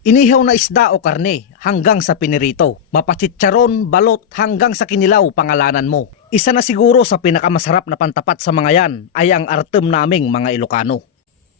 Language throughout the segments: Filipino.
Inihaw na isda o karne hanggang sa pinirito, mapachitsaron, balot hanggang sa kinilaw pangalanan mo. Isa na siguro sa pinakamasarap na pantapat sa mga yan ay ang artem naming mga Ilocano.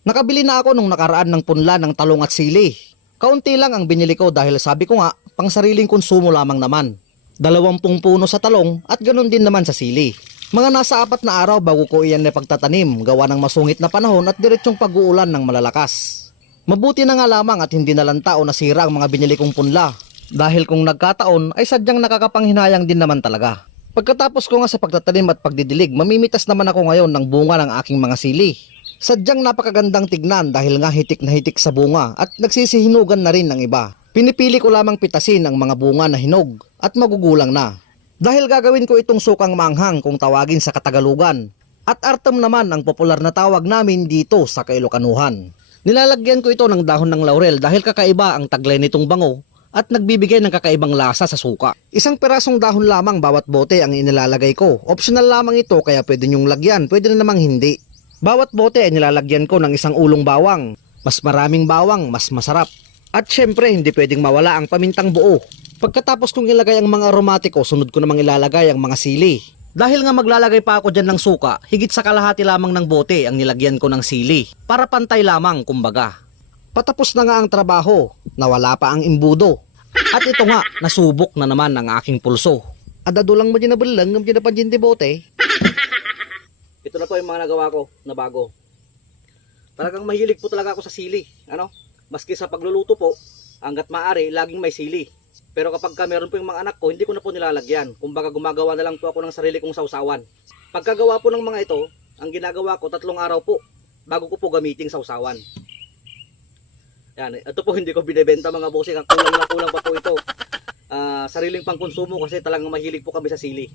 Nakabili na ako nung nakaraan ng punla ng talong at sili. Kaunti lang ang binili ko dahil sabi ko nga, pang sariling konsumo lamang naman. 20 puno sa talong at ganun din naman sa sili. Mga nasa 4 na araw bago ko iyan na pagtatanim, gawa ng masungit na panahon at diretsyong pag-uulan ng malalakas. Mabuti na nga lamang at hindi nalanta o nasira ang mga binili kong punla. Dahil kung nagkataon ay sadyang nakakapanghinayang din naman talaga. Pagkatapos ko nga sa pagtatanim at pagdidilig, mamimitas naman ako ngayon ng bunga ng aking mga sili. Sadyang napakagandang tignan dahil nga hitik na hitik sa bunga at nagsisihinugan na rin ng iba. Pinipili ko lamang pitasin ang mga bunga na hinog at magugulang na. Dahil gagawin ko itong sukang manghang kung tawagin sa Katagalugan. At artem naman ang popular na tawag namin dito sa Kailokanuhan. Nilalagyan ko ito ng dahon ng laurel dahil kakaiba ang taglay nitong bango at nagbibigay ng kakaibang lasa sa suka. Isang pirasong dahon lamang bawat bote ang inilalagay ko. Optional lamang ito kaya pwede nyong lagyan, pwede na namang hindi. Bawat bote ay nilalagyan ko ng isang ulong bawang. Mas maraming bawang, mas masarap. At syempre hindi pwedeng mawala ang pamintang buo. Pagkatapos kong ilagay ang mga aromatiko, sunod ko namang ilalagay ang mga sili. Dahil nga maglalagay pa ako dyan ng suka, higit sa kalahati lamang ng bote ang nilagyan ko ng sili. Para pantay lamang kumbaga. Patapos na nga ang trabaho, nawala pa ang imbudo. At ito nga, nasubok na naman ang aking pulso. Adado lang mo dyan na balang, ng dyan na panjin de bote. Ito na po yung mga nagawa ko na bago. Talagang mahilig po talaga ako sa sili. Maski sa pagluluto po, hanggat maaari, laging may sili. Pero kapag meron po yung mga anak ko, hindi ko na po nilalagyan. Kumbaga gumagawa na lang po ako ng sarili kong sausawan. Pagkagawa po ng mga ito, ang ginagawa ko 3 araw po bago ko po gamiting sausawan. Yan, ito po hindi ko binebenta mga bossing, ang kulang na kulang pa po ito. Sariling pangkonsumo kasi talagang mahilig po kami sa sili.